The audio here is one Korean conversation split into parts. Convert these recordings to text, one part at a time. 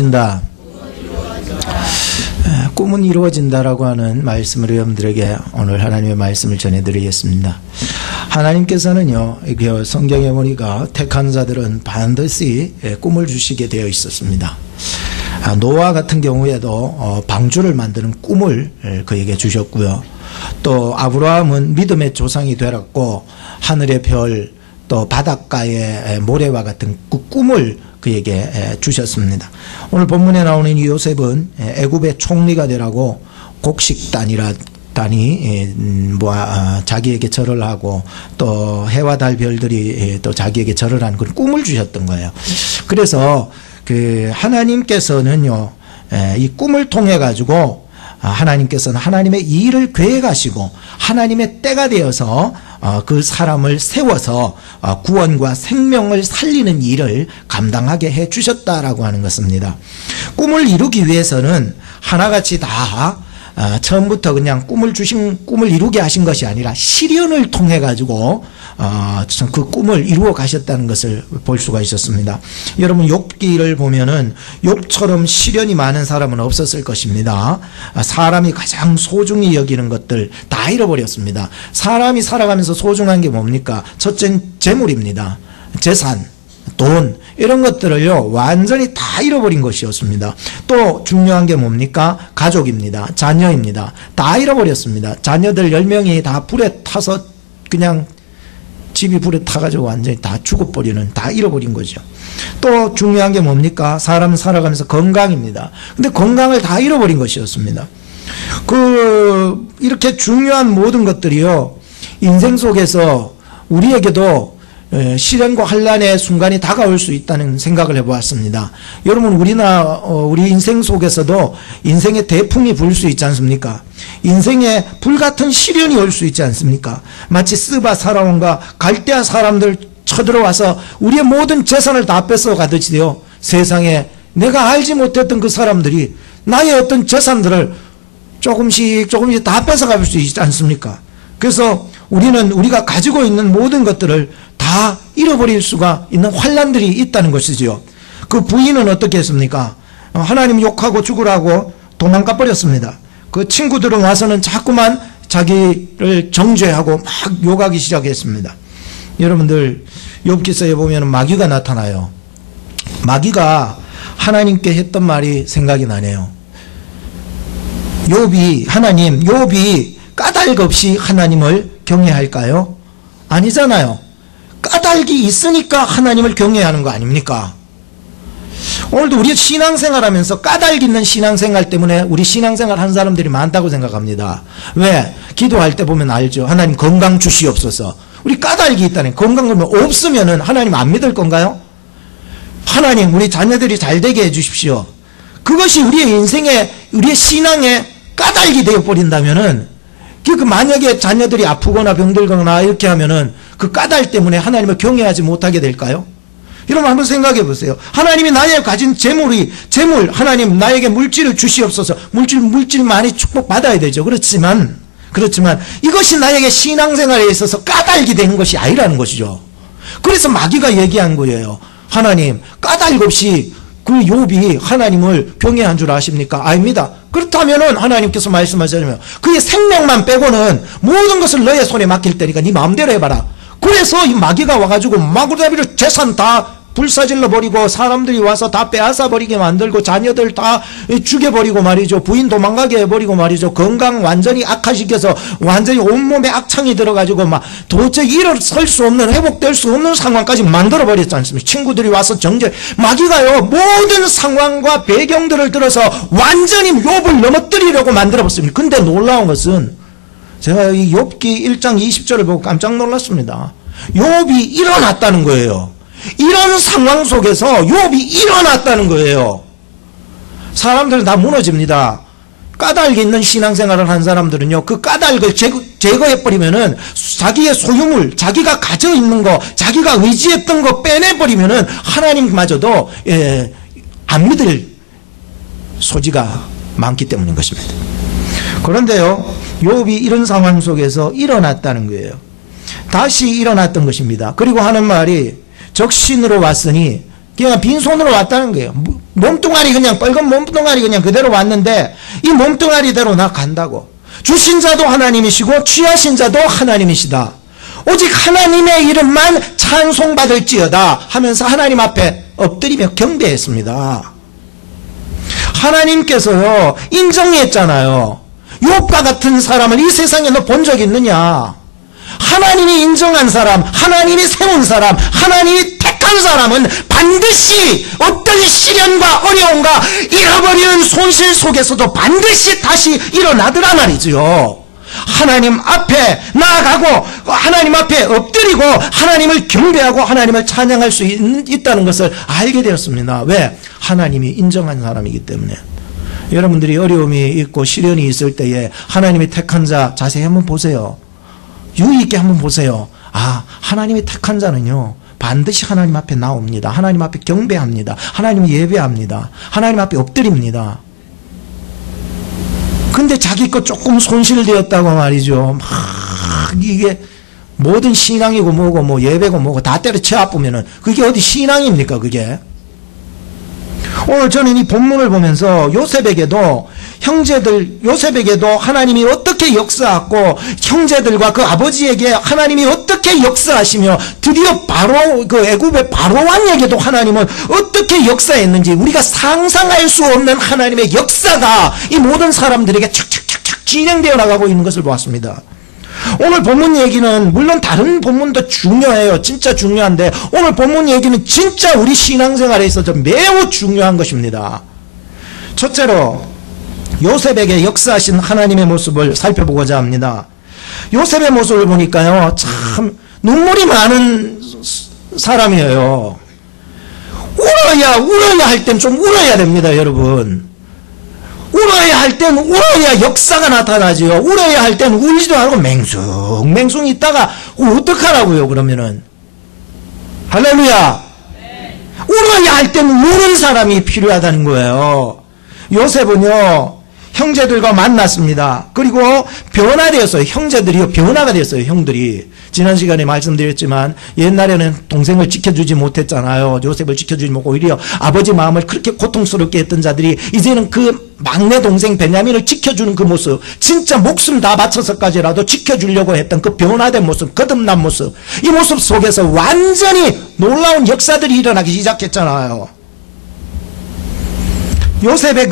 이루어진다. 꿈은 이루어진다라고 하는 말씀을 여러분들에게 오늘 하나님의 말씀을 전해드리겠습니다. 하나님께서는요, 성경에 보니까 택한 자들은 반드시 꿈을 주시게 되어 있었습니다. 노아 같은 경우에도 방주를 만드는 꿈을 그에게 주셨고요. 또 아브라함은 믿음의 조상이 되었고 하늘의 별, 또 바닷가의 모래와 같은 그 꿈을 그에게 주셨습니다. 오늘 본문에 나오는 이 요셉은 애굽의 총리가 되라고 곡식단이 자기에게 절을 하고 또 해와 달 별들이 또 자기에게 절을 하는 그런 꿈을 주셨던 거예요. 그래서 그 하나님께서는요, 이 꿈을 통해 가지고 하나님께서는 하나님의 일을 계획하시고 하나님의 때가 되어서 그 사람을 세워서 구원과 생명을 살리는 일을 감당하게 해 주셨다라고 하는 것입니다. 꿈을 이루기 위해서는 하나같이 다 처음부터 그냥 꿈을 이루게 하신 것이 아니라 시련을 통해 가지고 그 꿈을 이루어 가셨다는 것을 볼 수가 있었습니다. 여러분, 욥기를 보면은 욥처럼 시련이 많은 사람은 없었을 것입니다. 사람이 가장 소중히 여기는 것들 다 잃어버렸습니다. 사람이 살아가면서 소중한 게 뭡니까? 첫째는 재물입니다. 재산, 돈, 이런 것들을요 완전히 다 잃어버린 것이었습니다. 또 중요한 게 뭡니까? 가족입니다. 자녀입니다. 다 잃어버렸습니다. 자녀들 10명이 다 불에 타서 그냥 집이 불에 타가지고 완전히 다 죽어버리는, 다 잃어버린 거죠. 또 중요한 게 뭡니까? 사람 살아가면서 건강입니다. 근데 건강을 다 잃어버린 것이었습니다. 이렇게 중요한 모든 것들이요, 인생 속에서 우리에게도 시련과 환난의 순간이 다가올 수 있다는 생각을 해보았습니다. 여러분, 우리 인생 속에서도 인생의 대풍이 불 수 있지 않습니까? 인생에 불같은 시련이 올 수 있지 않습니까? 마치 스바 사라온과 갈대아 사람들 쳐들어와서 우리의 모든 재산을 다 뺏어 가듯이요, 세상에 내가 알지 못했던 그 사람들이 나의 어떤 재산들을 조금씩 다 뺏어갈 수 있지 않습니까? 그래서 우리가 가지고 있는 모든 것들을 다 잃어버릴 수가 있는 환난들이 있다는 것이지요. 그 부인은 어떻게 했습니까? 하나님 욕하고 죽으라고 도망가 버렸습니다. 그 친구들은 와서는 자꾸만 자기를 정죄하고 막 욕하기 시작했습니다. 여러분들, 욥기서에 보면 마귀가 나타나요. 마귀가 하나님께 했던 말이 생각이 나네요. 욥이 까닭 없이 하나님을 경외할까요? 아니잖아요. 까닭이 있으니까 하나님을 경외하는 거 아닙니까? 오늘도 우리 신앙생활 하면서 까닭 있는 신앙생활 때문에 우리 신앙생활 한 사람들이 많다고 생각합니다. 왜? 기도할 때 보면 알죠. 하나님 건강 주시옵소서. 우리 까닭이 있다니. 건강 없으면은 하나님 안 믿을 건가요? 하나님, 우리 자녀들이 잘 되게 해주십시오. 그것이 우리의 인생에, 우리의 신앙에 까닭이 되어버린다면은, 만약에 자녀들이 아프거나 병들거나 이렇게 하면은 그 까닭 때문에 하나님을 경외하지 못하게 될까요? 여러분, 한번 생각해 보세요. 하나님이 나의 가진 재물, 하나님 나에게 물질을 주시옵소서. 물질 많이 축복받아야 되죠. 그렇지만 이것이 나에게 신앙생활에 있어서 까닭이 되는 것이 아니라는 것이죠. 그래서 마귀가 얘기한 거예요. 하나님, 까닭 없이 그 욥이 하나님을 경외한 줄 아십니까? 아닙니다. 그렇다면은 하나님께서 말씀하시면 그의 생명만 빼고는 모든 것을 너의 손에 맡길 테니까 네 마음대로 해봐라. 그래서 이 마귀가 와가지고 마구잡이를 재산 다 불사질러 버리고 사람들이 와서 다 빼앗아 버리게 만들고 자녀들 다 죽여버리고 말이죠. 부인 도망가게 해버리고 말이죠. 건강 완전히 악화시켜서 완전히 온몸에 악창이 들어가지고 막 도저히 일어설 수 없는, 회복될 수 없는 상황까지 만들어 버렸지 않습니까? 친구들이 와서 마귀가요 모든 상황과 배경들을 들어서 완전히 욥을 넘어뜨리려고 만들어 봤습니다. 근데 놀라운 것은 제가 이 욥기 1장 20절을 보고 깜짝 놀랐습니다. 욥이 일어났다는 거예요. 이런 상황 속에서 욥이 일어났다는 거예요. 사람들은 다 무너집니다. 까닭이 있는 신앙생활을 한 사람들은요, 그 까닭을 제거해버리면은 자기의 소유물, 자기가 가져 있는 거, 자기가 의지했던 거 빼내버리면은 하나님마저도 안 믿을 소지가 많기 때문인 것입니다. 그런데요, 욥이 이런 상황 속에서 일어났다는 거예요. 다시 일어났던 것입니다. 그리고 하는 말이 적신으로 왔으니 그냥 빈손으로 왔다는 거예요. 몸뚱아리 그냥 빨간 몸뚱아리 그냥 그대로 왔는데 이 몸뚱아리대로 나 간다고. 주신 자도 하나님이시고 취하신 자도 하나님이시다. 오직 하나님의 이름만 찬송받을지어다 하면서 하나님 앞에 엎드리며 경배했습니다. 하나님께서요 인정했잖아요. 욥과 같은 사람을 이 세상에 너 본 적 있느냐? 하나님이 인정한 사람, 하나님이 세운 사람, 하나님이 택한 사람은 반드시 어떤 시련과 어려움과 잃어버리는 손실 속에서도 반드시 다시 일어나더라 말이죠. 하나님 앞에 나아가고 하나님 앞에 엎드리고 하나님을 경배하고 하나님을 찬양할 수 있다는 것을 알게 되었습니다. 왜? 하나님이 인정한 사람이기 때문에. 여러분들이 어려움이 있고 시련이 있을 때에 하나님이 택한 자 자세히 한번 보세요. 유의 있게 한번 보세요. 아, 하나님이 택한 자는요 반드시 하나님 앞에 나옵니다. 하나님 앞에 경배합니다. 하나님 예배합니다. 하나님 앞에 엎드립니다. 근데 자기 것 조금 손실되었다고 말이죠. 막 이게 모든 신앙이고 뭐고 뭐 예배고 뭐고 다 때려쳐 아프면은 그게 어디 신앙입니까 그게? 오늘 저는 이 본문을 보면서 요셉에게도 요셉에게도 하나님이 어떻게 역사하고 형제들과 그 아버지에게 하나님이 어떻게 역사하시며 드디어 바로 그 애굽의 바로왕에게도 하나님은 어떻게 역사했는지 우리가 상상할 수 없는 하나님의 역사가 이 모든 사람들에게 착착착착 진행되어 나가고 있는 것을 보았습니다. 오늘 본문 얘기는 물론 다른 본문도 중요해요. 진짜 중요한데 오늘 본문 얘기는 진짜 우리 신앙생활에 있어서 매우 중요한 것입니다. 첫째로 요셉에게 역사하신 하나님의 모습을 살펴보고자 합니다. 요셉의 모습을 보니까요 참 눈물이 많은 사람이에요. 울어야 할 땐 좀 울어야 됩니다 여러분. 울어야 할 땐 울어야 역사가 나타나지요. 울어야 할 땐 울지도 않고 맹숭 있다가 어떡하라고요 그러면은. 할렐루야. 네. 울어야 할 땐 우는 사람이 필요하다는 거예요. 요셉은요 형제들과 만났습니다. 그리고 변화되었어요. 형제들이요 변화가 됐어요. 형들이. 지난 시간에 말씀드렸지만 옛날에는 동생을 지켜주지 못했잖아요. 요셉을 지켜주지 못하고 오히려 아버지 마음을 그렇게 고통스럽게 했던 자들이 이제는 그 막내 동생 베냐민을 지켜주는 그 모습, 진짜 목숨 다 바쳐서까지라도 지켜주려고 했던 그 변화된 모습, 거듭난 모습, 이 모습 속에서 완전히 놀라운 역사들이 일어나기 시작했잖아요. 요셉의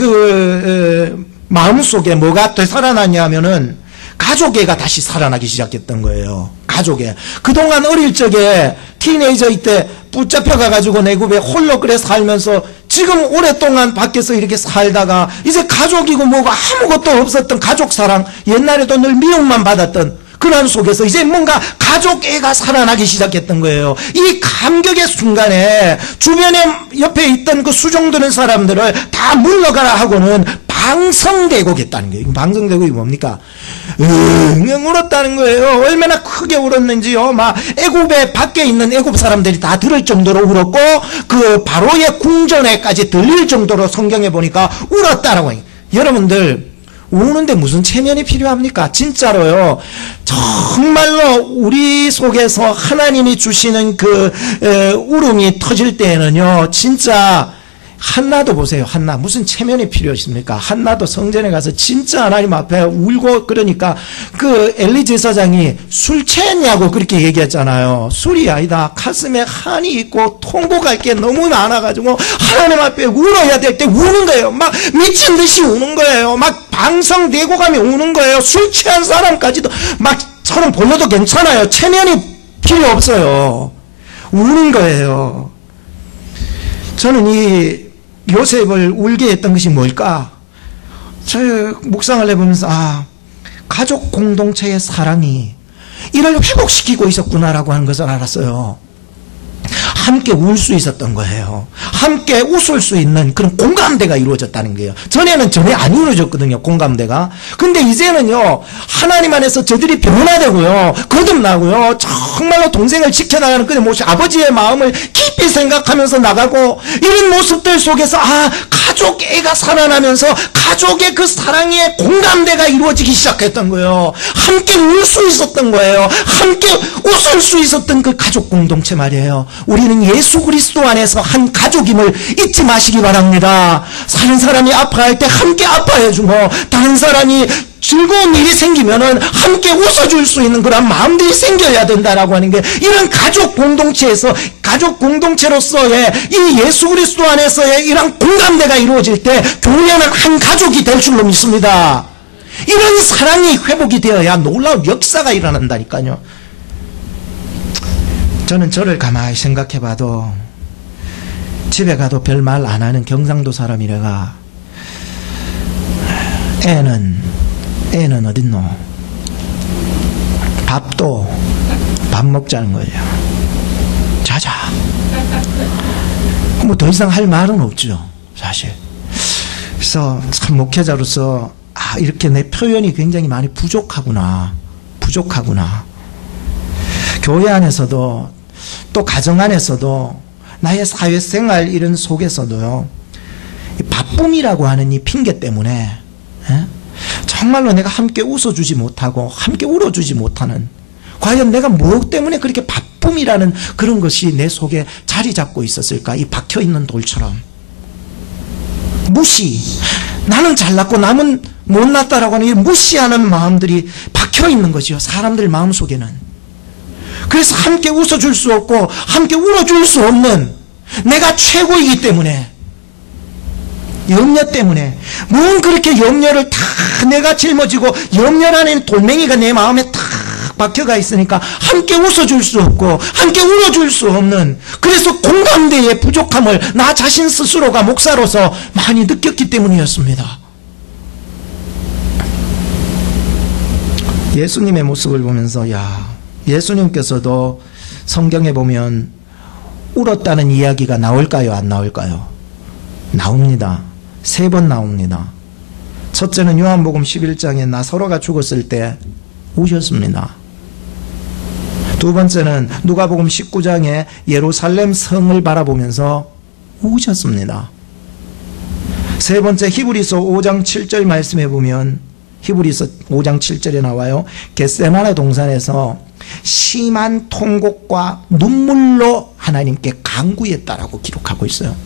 마음속에 뭐가 되살아났냐 하면은 가족애가 다시 살아나기 시작했던 거예요. 가족애. 그동안 어릴 적에 티네이저일 때 붙잡혀 가가지고 내굽에 홀로 그래 살면서 지금 오랫동안 밖에서 이렇게 살다가 이제 가족이고 뭐가 아무것도 없었던 가족 사랑, 옛날에도 늘 미움만 받았던 그런 속에서 이제 뭔가 가족애가 살아나기 시작했던 거예요. 이 감격의 순간에 주변에 옆에 있던 그 수종드는 사람들을 다 물러가라 하고는 방성대곡했다는 거예요. 방성대곡이 뭡니까? 울었다는 거예요. 얼마나 크게 울었는지요. 막 애굽에 밖에 있는 애굽 사람들이 다 들을 정도로 울었고 그 바로의 궁전에까지 들릴 정도로 성경에 보니까 울었다라고 해요. 여러분들 우는데 무슨 체면이 필요합니까? 진짜로요. 정말로 우리 속에서 하나님이 주시는 그 울음이 터질 때에는요. 진짜 한나도 보세요. 한나 무슨 체면이 필요하십니까? 한나도 성전에 가서 진짜 하나님 앞에 울고 그러니까 그 엘리 제사장이 술 취했냐고 그렇게 얘기했잖아요. 술이 아니다. 가슴에 한이 있고 통곡할 게 너무 많아가지고 하나님 앞에 울어야 될 때 우는 거예요. 막 미친 듯이 우는 거예요. 막 방성되고 가며 우는 거예요. 술 취한 사람까지도 막 저는 보여도 괜찮아요. 체면이 필요 없어요. 우는 거예요. 저는 이 요셉을 울게 했던 것이 뭘까? 저 묵상을 해보면서 가족 공동체의 사랑이 이를 회복시키고 있었구나라고 하는 것을 알았어요. 함께 울 수 있었던 거예요. 함께 웃을 수 있는 그런 공감대가 이루어졌다는 거예요. 전에는 전혀 안 이루어졌거든요. 공감대가. 근데 이제는요. 하나님 안에서 저들이 변화되고요. 거듭나고요. 정말로 동생을 지켜나가는 그 모습, 아버지의 마음을 깊이 깊이 생각하면서 나가고, 이런 모습들 속에서 가족 애가 살아나면서 가족의 그 사랑의 공감대가 이루어지기 시작했던 거예요. 함께 울 수 있었던 거예요. 함께 웃을 수 있었던 그 가족 공동체 말이에요. 우리는 예수 그리스도 안에서 한 가족임을 잊지 마시기 바랍니다. 사는 사람이 아파할 때 함께 아파해주고, 다른 사람이 즐거운 일이 생기면은 함께 웃어줄 수 있는 그런 마음들이 생겨야 된다라고 하는 게, 이런 가족 공동체에서, 가족 공동체로서의 이 예수 그리스도 안에서의 이런 공감대가 이루어질 때 교회는 한 가족이 될 줄로 믿습니다. 이런 사랑이 회복이 되어야 놀라운 역사가 일어난다니까요. 저는 저를 가만히 생각해 봐도 집에 가도 별 말 안 하는 경상도 사람이래가, 애는 어딨노? 밥 먹자는 거예요. 자자. 뭐 더 이상 할 말은 없죠, 사실. 그래서 참 목회자로서 이렇게 내 표현이 굉장히 많이 부족하구나. 교회 안에서도 또 가정 안에서도 나의 사회생활 이런 속에서도요, 이 바쁨이라고 하는 이 핑계 때문에 정말로 내가 함께 웃어주지 못하고 함께 울어주지 못하는, 과연 내가 무엇 때문에 그렇게 바쁨이라는 그런 것이 내 속에 자리 잡고 있었을까? 이 박혀있는 돌처럼 무시, 나는 잘났고 남은 못났다라고 하는 이 무시하는 마음들이 박혀있는 거죠, 사람들 마음속에는. 그래서 함께 웃어줄 수 없고 함께 울어줄 수 없는, 내가 최고이기 때문에, 염려 때문에, 뭔 그렇게 염려를 다 내가 짊어지고 염려 안에 돌멩이가 내 마음에 탁 박혀가 있으니까 함께 웃어줄 수 없고 함께 울어줄 수 없는, 그래서 공감대의 부족함을 나 자신 스스로가 목사로서 많이 느꼈기 때문이었습니다. 예수님의 모습을 보면서, 예수님께서도 성경에 보면 울었다는 이야기가 나올까요, 안 나올까요? 나옵니다. 3번 나옵니다. 첫째는 요한복음 11장에 나사로가 죽었을 때 우셨습니다. 두 번째는 누가복음 19장에 예루살렘 성을 바라보면서 우셨습니다. 세 번째, 히브리서 5장 7절 말씀해 보면, 히브리서 5장 7절에 나와요. 겟세마네 동산에서 심한 통곡과 눈물로 하나님께 간구했다라고 기록하고 있어요.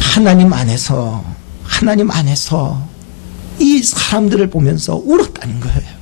하나님 안에서 이 사람들을 보면서 울었다는 거예요.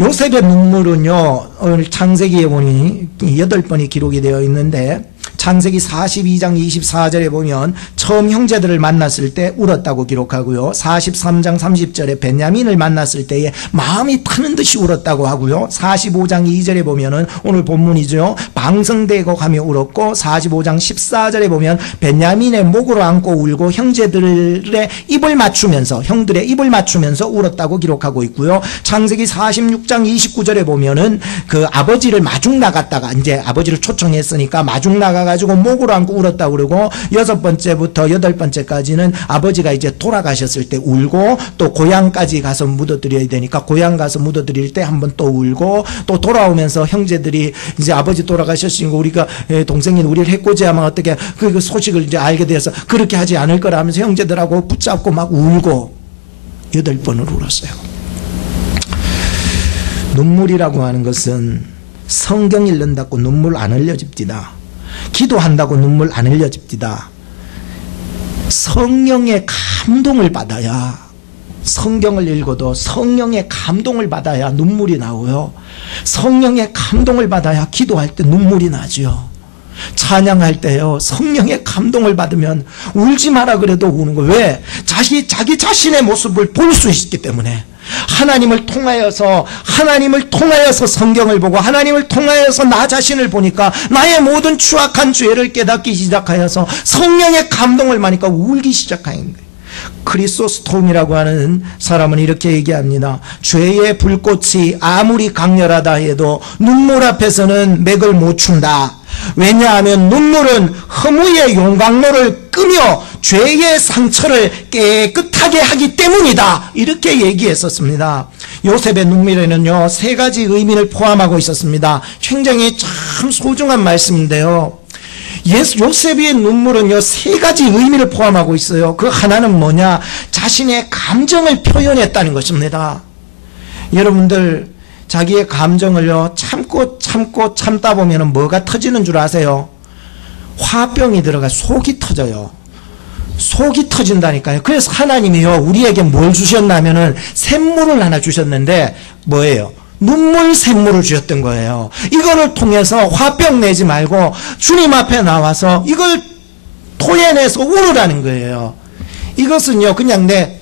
요셉의 눈물은요, 오늘 창세기에 보니 8번이 기록이 되어 있는데, 창세기 42장 24절에 보면 처음 형제들을 만났을 때 울었다고 기록하고요, 43장 30절에 베냐민을 만났을 때에 마음이 타는 듯이 울었다고 하고요, 45장 2절에 보면은 오늘 본문이죠, 방성되고 가며 울었고, 45장 14절에 보면 베냐민의 목으로 안고 울고 형제들의 입을 맞추면서, 형들의 입을 맞추면서 울었다고 기록하고 있고요, 창세기 46장 29절에 보면은 그 아버지를 마중 나갔다가, 이제 아버지를 초청했으니까 마중 나가가지고 목으로 안고 울었다고 그러고, 6번째부터 8번째까지는 아버지가 이제 돌아가셨을 때 울고, 또 고향까지 가서 묻어드려야 되니까 고향 가서 묻어드릴 때 한번 또 울고, 또 돌아오면서 형제들이 이제 아버지 돌아가셨으니까 우리가 동생이 우리를 해코지하면 어떻게 그 소식을 이제 알게 돼서 그렇게 하지 않을 거라면서 형제들하고 붙잡고 막 울고 8번을 울었어요. 눈물이라고 하는 것은 성경 읽는다고 눈물 안 흘려집디다. 기도한다고 눈물 안 흘려집디다. 성령의 감동을 받아야, 성경을 읽어도 성령의 감동을 받아야 눈물이 나오요, 성령의 감동을 받아야 기도할 때 눈물이 나죠. 찬양할 때요, 성령의 감동을 받으면 울지 마라 그래도 우는 거예요. 왜? 자기 자신의 모습을 볼 수 있기 때문에. 하나님을 통하여서 성경을 보고 하나님을 통하여서 나 자신을 보니까 나의 모든 추악한 죄를 깨닫기 시작하여서 성령의 감동을 받으니까 울기 시작하는 거예요. 크리소스톰이라고 하는 사람은 이렇게 얘기합니다. 죄의 불꽃이 아무리 강렬하다 해도 눈물 앞에서는 맥을 못 춘다. 왜냐하면 눈물은 허무의 용광로를 끄며 죄의 상처를 깨끗하게 하기 때문이다. 이렇게 얘기했었습니다. 요셉의 눈물에는요, 세 가지 의미를 포함하고 있었습니다. 굉장히 참 소중한 말씀인데요. 요셉의 눈물은요, 세 가지 의미를 포함하고 있어요. 그 하나는 뭐냐? 자신의 감정을 표현했다는 것입니다. 여러분들, 자기의 감정을요, 참다 보면 뭐가 터지는 줄 아세요? 화병이 들어가 속이 터져요. 속이 터진다니까요. 그래서 하나님이요, 우리에게 뭘 주셨냐면은 샘물을 하나 주셨는데, 뭐예요? 눈물 샘물을 주셨던 거예요. 이거를 통해서 화병 내지 말고 주님 앞에 나와서 이걸 토해내서 울으라는 거예요. 이것은요, 그냥 내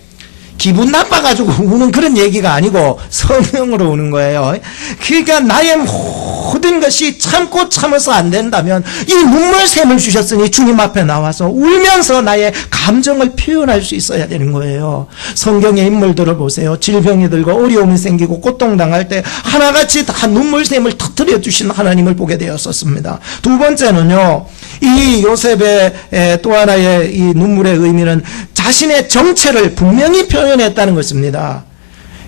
기분 나빠가지고 우는 그런 얘기가 아니고 성령으로 우는 거예요. 그러니까 나의 모든 것이 참고 참아서 안 된다면 이 눈물샘을 주셨으니 주님 앞에 나와서 울면서 나의 감정을 표현할 수 있어야 되는 거예요. 성경의 인물들을 보세요. 질병이 들고 어려움이 생기고 고통당할 때 하나같이 다 눈물샘을 터뜨려 주신 하나님을 보게 되었었습니다. 두 번째는요, 이 요셉의 또 하나의 이 눈물의 의미는 자신의 정체를 분명히 표현했다는 것입니다.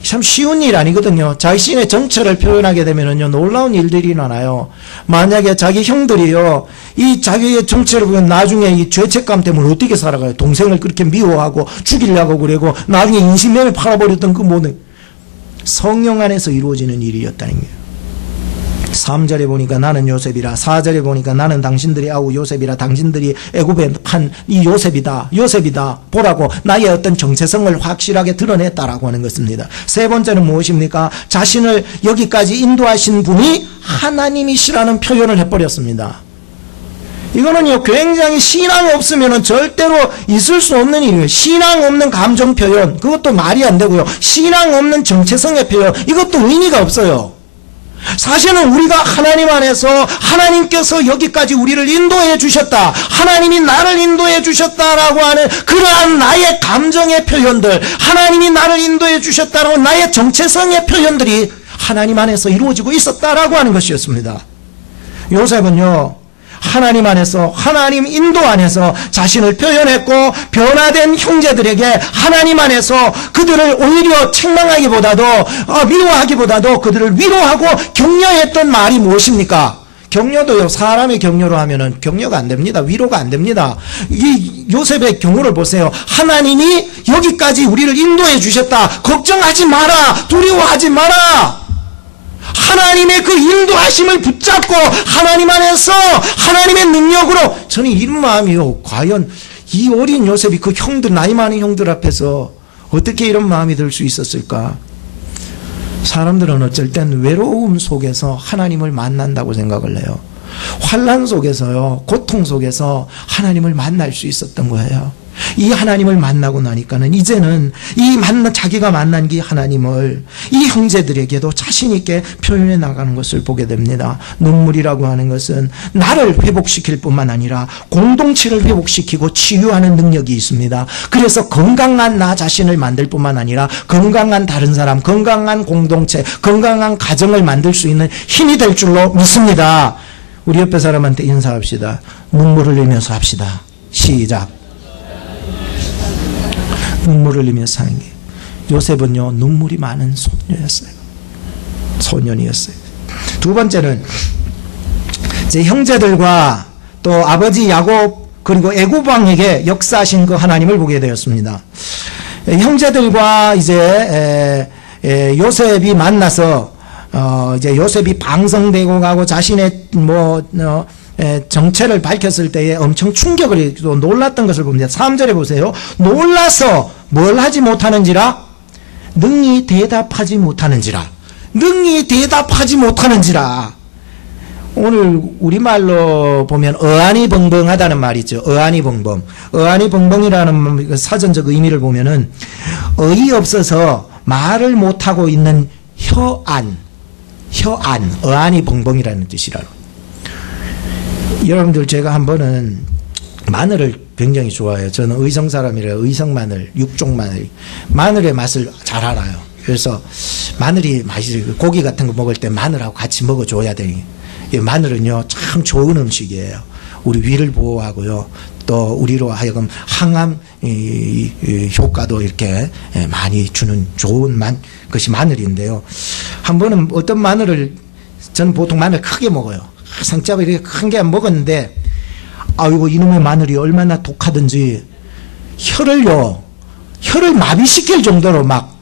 참 쉬운 일 아니거든요. 자신의 정체를 표현하게 되면요, 놀라운 일들이 일어나요. 만약에 자기 형들이요, 이 자기의 정체를 보면 나중에 이 죄책감 때문에 어떻게 살아가요? 동생을 그렇게 미워하고 죽이려고 그러고 나중에 인신매를 팔아버렸던 그 모든 성령 안에서 이루어지는 일이었다는 거예요. 3절에 보니까 나는 요셉이라, 4절에 보니까 나는 당신들이 아우 요셉이라, 당신들이 애굽에 판 이 요셉이다, 요셉이다 보라고 나의 어떤 정체성을 확실하게 드러냈다라고 하는 것입니다. 세 번째는 무엇입니까? 자신을 여기까지 인도하신 분이 하나님이시라는 표현을 해버렸습니다. 이거는요, 굉장히 신앙 없으면 절대로 있을 수 없는 일이에요. 신앙 없는 감정 표현, 그것도 말이 안 되고요. 신앙 없는 정체성의 표현, 이것도 의미가 없어요. 사실은 우리가 하나님 안에서 하나님께서 여기까지 우리를 인도해 주셨다, 하나님이 나를 인도해 주셨다라고 하는 그러한 나의 감정의 표현들, 하나님이 나를 인도해 주셨다라고 나의 정체성의 표현들이 하나님 안에서 이루어지고 있었다라고 하는 것이었습니다. 요셉은요, 하나님 안에서, 하나님 인도 안에서 자신을 표현했고, 변화된 형제들에게 하나님 안에서 그들을 오히려 책망하기보다도, 미워하기보다도 그들을 위로하고 격려했던 말이 무엇입니까? 격려도요, 사람의 격려로 하면은 격려가 안 됩니다. 위로가 안 됩니다. 이 요셉의 경우를 보세요. 하나님이 여기까지 우리를 인도해 주셨다. 걱정하지 마라. 두려워하지 마라. 하나님의 그 인도하심을 붙잡고 하나님 안에서 하나님의 능력으로, 저는 이런 마음이요, 과연 이 어린 요셉이 그 형들, 나이 많은 형들 앞에서 어떻게 이런 마음이 들 수 있었을까? 사람들은 어쩔 땐 외로움 속에서 하나님을 만난다고 생각을 해요. 환난 속에서요, 고통 속에서 하나님을 만날 수 있었던 거예요. 이 하나님을 만나고 나니까는 이제는 자기가 만난 이 하나님을 이 형제들에게도 자신있게 표현해 나가는 것을 보게 됩니다. 눈물이라고 하는 것은 나를 회복시킬 뿐만 아니라 공동체를 회복시키고 치유하는 능력이 있습니다. 그래서 건강한 나 자신을 만들 뿐만 아니라 건강한 다른 사람, 건강한 공동체, 건강한 가정을 만들 수 있는 힘이 될 줄로 믿습니다. 우리 옆에 사람한테 인사합시다. 눈물을 흘리면서 합시다. 시작. 눈물을 흘리면서 사는 게, 요셉은요, 눈물이 많은 소년이었어요. 두 번째는 제 형제들과 또 아버지 야곱 그리고 애굽 왕에게 역사하신 그 하나님을 보게 되었습니다. 형제들과 이제 요셉이 만나서 이제 요셉이 방성되고 가고 자신의 정체를 밝혔을 때에 엄청 충격을 했고 놀랐던 것을 봅니다. 3절에 보세요. 놀라서 뭘 하지 못하는지라? 능히 대답하지 못하는지라. 능히 대답하지 못하는지라. 오늘 우리말로 보면 어안이 벙벙하다는 말이죠. 어안이 벙벙. 어안이 벙벙이라는 사전적 의미를 보면은 어이없어서 말을 못하고 있는 혀안, 어안이 벙벙이라는 뜻이라고. 여러분들, 제가 한 번은 마늘을 굉장히 좋아해요. 저는 의성 사람이라 의성 마늘, 육종 마늘, 마늘의 맛을 잘 알아요. 그래서 마늘이 맛이, 고기 같은 거 먹을 때 마늘하고 같이 먹어줘야 되니. 이 마늘은요 참 좋은 음식이에요. 우리 위를 보호하고요. 또 우리로 하여금 항암 효과도 이렇게 많이 주는 좋은 것이 마늘인데요. 한 번은 어떤 마늘을, 저는 보통 마늘 크게 먹어요. 생짜고 이렇게 큰 게 먹었는데, 아이고 이놈의 마늘이 얼마나 독하든지 혀를 마비시킬 정도로 막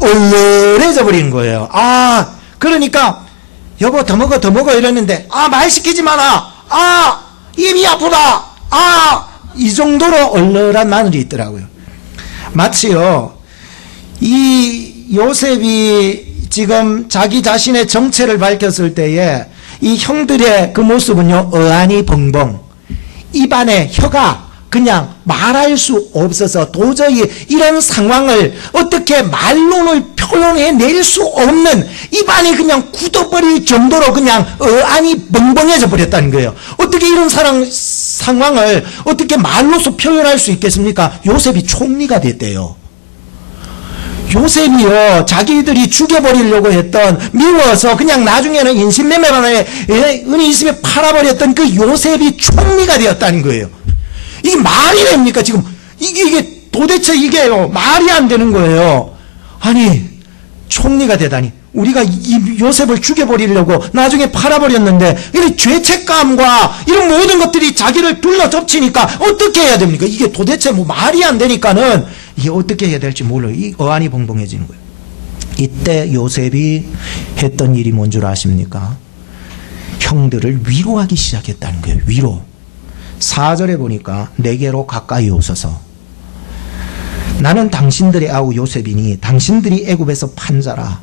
얼얼해져 버리는 거예요. 그러니까 여보 더 먹어 이랬는데, 말 시키지 마라, 입이 아프다, 이 정도로 얼얼한 마늘이 있더라고요. 마치요 이 요셉이 지금 자기 자신의 정체를 밝혔을 때에 이 형들의 그 모습은요 어안이 벙벙, 입안에 혀가 그냥 말할 수 없어서 도저히 이런 상황을 어떻게 말로는 표현해낼 수 없는, 입안이 그냥 굳어버릴 정도로 그냥 어안이 벙벙해져 버렸다는 거예요. 어떻게 이런 상황을 어떻게 말로서 표현할 수 있겠습니까? 요셉이 총리가 됐대요. 요셉이요 자기들이 죽여버리려고 했던, 미워서 그냥 나중에는 인신매매반에 은이 있으면 팔아버렸던 그 요셉이 총리가 되었다는 거예요. 이게 말이 됩니까? 지금 이게 도대체 이게요 말이 안 되는 거예요. 아니 총리가 되다니, 우리가 이 요셉을 죽여버리려고 나중에 팔아버렸는데 이 죄책감과 이런 모든 것들이 자기를 둘러 덮치니까 어떻게 해야 됩니까? 이게 도대체 뭐 말이 안 되니까는 이게 어떻게 해야 될지 몰라요. 이 어안이 벙벙해지는 거예요. 이때 요셉이 했던 일이 뭔 줄 아십니까? 형들을 위로하기 시작했다는 거예요. 위로. 4절에 보니까 내게로 가까이 오소서. 나는 당신들의 아우 요셉이니 당신들이 애굽에서 판 자라.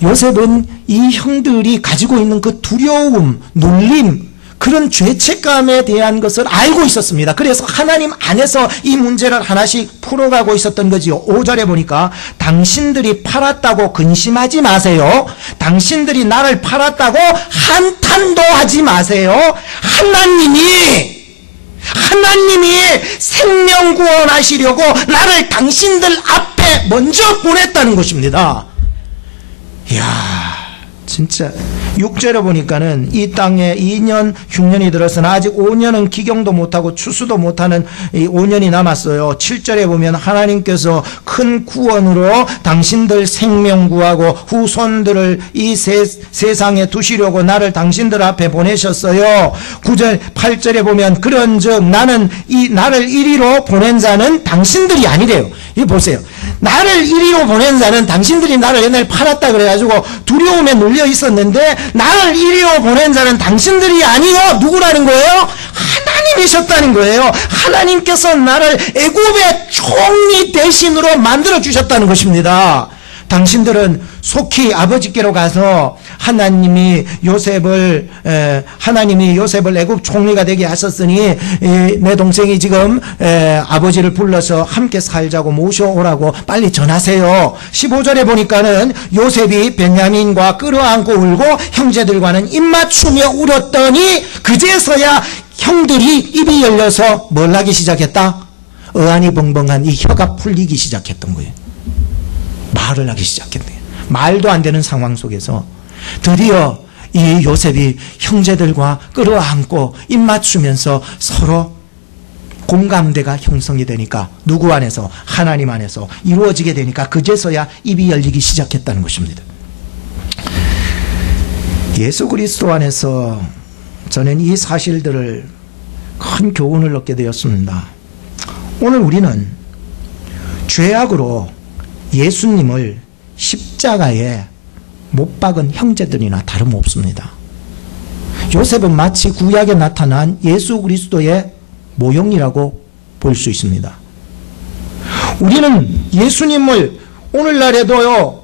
요셉은 이 형들이 가지고 있는 그 두려움, 놀림, 그런 죄책감에 대한 것을 알고 있었습니다. 그래서 하나님 안에서 이 문제를 하나씩 풀어가고 있었던 거지요. 5절에 보니까 당신들이 팔았다고 근심하지 마세요. 당신들이 나를 팔았다고 한탄도 하지 마세요. 하나님이 생명 구원하시려고 나를 당신들 앞에 먼저 보냈다는 것입니다. 이야, 진짜 6절에 보니까는 이 땅에 2년 흉년이 들었으나 아직 5년은 기경도 못하고 추수도 못하는 이 5년이 남았어요. 7절에 보면 하나님께서 큰 구원으로 당신들 생명 구하고 후손들을 이 세상에 두시려고 나를 당신들 앞에 보내셨어요. 9절 8절에 보면 그런즉 나를 이리로 보낸 자는 당신들이 아니래요. 이거 보세요. 나를 이리로 보낸 자는, 당신들이 나를 옛날에 팔았다 그래가지고 두려움에 눌려 있었는데, 나를 이리로 보낸 자는 당신들이 아니요 누구라는 거예요? 하나님이셨다는 거예요. 하나님께서 나를 애굽의 총리 대신으로 만들어 주셨다는 것입니다. 당신들은 속히 아버지께로 가서 하나님이 요셉을 애굽 총리가 되게 하셨으니 내 동생이 지금 아버지를 불러서 함께 살자고 모셔오라고 빨리 전하세요. 15절에 보니까는 요셉이 베냐민과 끌어안고 울고 형제들과는 입맞추며 울었더니 그제서야 형들이 입이 열려서 뭘 하기 시작했다? 어안이 벙벙한 이 혀가 풀리기 시작했던 거예요. 말을 하기 시작했네요. 말도 안 되는 상황 속에서 드디어 이 요셉이 형제들과 끌어안고 입맞추면서 서로 공감대가 형성이 되니까 누구 안에서? 하나님 안에서 이루어지게 되니까 그제서야 입이 열리기 시작했다는 것입니다. 예수 그리스도 안에서 저는 이 사실들을 큰 교훈을 얻게 되었습니다. 오늘 우리는 죄악으로 예수님을 십자가에 못 박은 형제들이나 다름없습니다. 요셉은 마치 구약에 나타난 예수 그리스도의 모형이라고 볼 수 있습니다. 우리는 예수님을 오늘날에도요,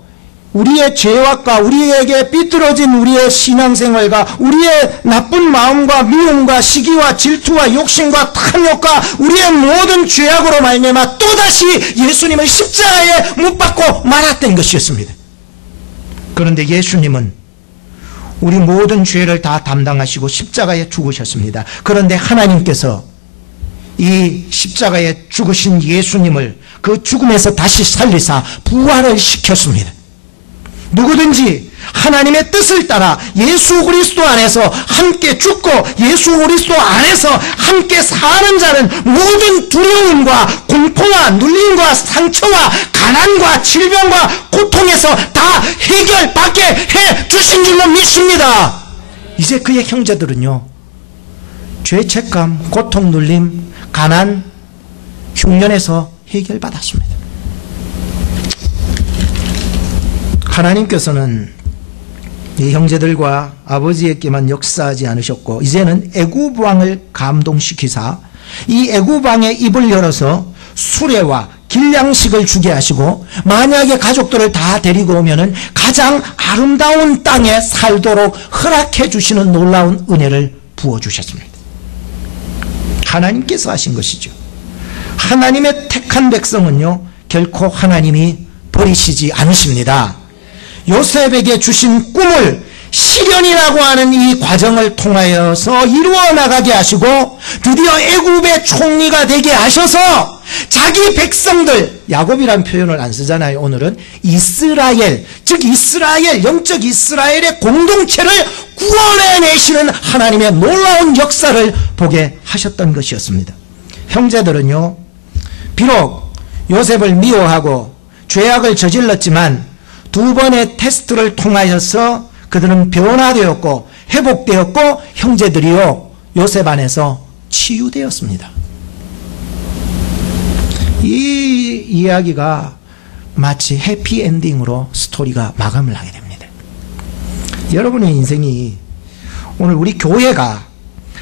우리의 죄악과 우리에게 삐뚤어진 우리의 신앙생활과 우리의 나쁜 마음과 미움과 시기와 질투와 욕심과 탐욕과 우리의 모든 죄악으로 말미암아 또다시 예수님을 십자가에 못 박고 말았던 것이었습니다. 그런데 예수님은 우리 모든 죄를 다 담당하시고 십자가에 죽으셨습니다. 그런데 하나님께서 이 십자가에 죽으신 예수님을 그 죽음에서 다시 살리사 부활을 시켰습니다. 누구든지 하나님의 뜻을 따라 예수 그리스도 안에서 함께 죽고 예수 그리스도 안에서 함께 사는 자는 모든 두려움과 공포와 눌림과 상처와 가난과 질병과 고통에서 다 해결받게 해 주신 줄로 믿습니다. 이제 그의 형제들은요, 죄책감, 고통, 눌림, 가난, 흉년에서 해결받았습니다. 하나님께서는 이 형제들과 아버지에게만 역사하지 않으셨고 이제는 애굽 왕을 감동시키사 이 애굽 왕의 입을 열어서 수레와 길양식을 주게 하시고 만약에 가족들을 다 데리고 오면은 가장 아름다운 땅에 살도록 허락해 주시는 놀라운 은혜를 부어주셨습니다. 하나님께서 하신 것이죠. 하나님의 택한 백성은요, 결코 하나님이 버리시지 않으십니다. 요셉에게 주신 꿈을 시련이라고 하는 이 과정을 통하여서 이루어 나가게 하시고 드디어 애굽의 총리가 되게 하셔서 자기 백성들, 야곱이라는 표현을 안 쓰잖아요. 오늘은 이스라엘, 즉 이스라엘, 영적 이스라엘의 공동체를 구원해내시는 하나님의 놀라운 역사를 보게 하셨던 것이었습니다. 형제들은요, 비록 요셉을 미워하고 죄악을 저질렀지만 두 번의 테스트를 통하여서 그들은 변화되었고 회복되었고 형제들이요, 요셉 안에서 치유되었습니다. 이 이야기가 마치 해피엔딩으로 스토리가 마감을 하게 됩니다. 여러분의 인생이, 오늘 우리 교회가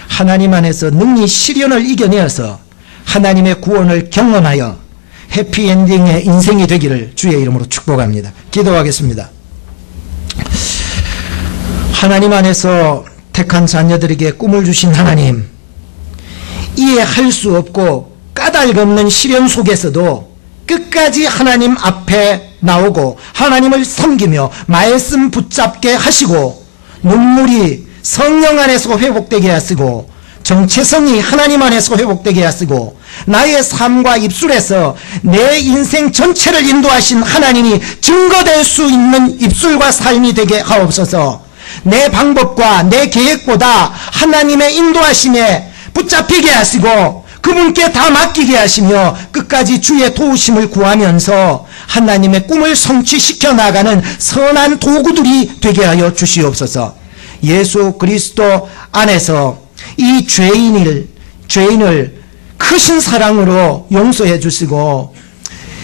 하나님 안에서 능히 시련을 이겨내어서 하나님의 구원을 경험하여 해피엔딩의 인생이 되기를 주의 이름으로 축복합니다. 기도하겠습니다. 하나님 안에서 택한 자녀들에게 꿈을 주신 하나님, 이해할 수 없고 까닭 없는 시련 속에서도 끝까지 하나님 앞에 나오고 하나님을 섬기며 말씀 붙잡게 하시고 눈물이 성령 안에서 회복되게 하시고 정체성이 하나님 안에서 회복되게 하시고 나의 삶과 입술에서 내 인생 전체를 인도하신 하나님이 증거될 수 있는 입술과 삶이 되게 하옵소서. 내 방법과 내 계획보다 하나님의 인도하심에 붙잡히게 하시고 그분께 다 맡기게 하시며 끝까지 주의 도우심을 구하면서 하나님의 꿈을 성취시켜 나가는 선한 도구들이 되게 하여 주시옵소서. 예수 그리스도 안에서 이 죄인을 크신 사랑으로 용서해 주시고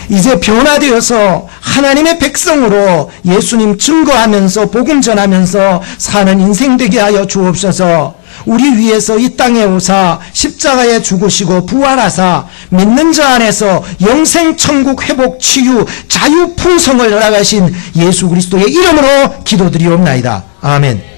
이제 변화되어서 하나님의 백성으로 예수님 증거하면서 복음 전하면서 사는 인생 되게 하여 주옵소서. 우리 위해서 이 땅에 오사 십자가에 죽으시고 부활하사 믿는 자 안에서 영생 천국 회복 치유 자유 풍성을 허락하신 예수 그리스도의 이름으로 기도드리옵나이다. 아멘.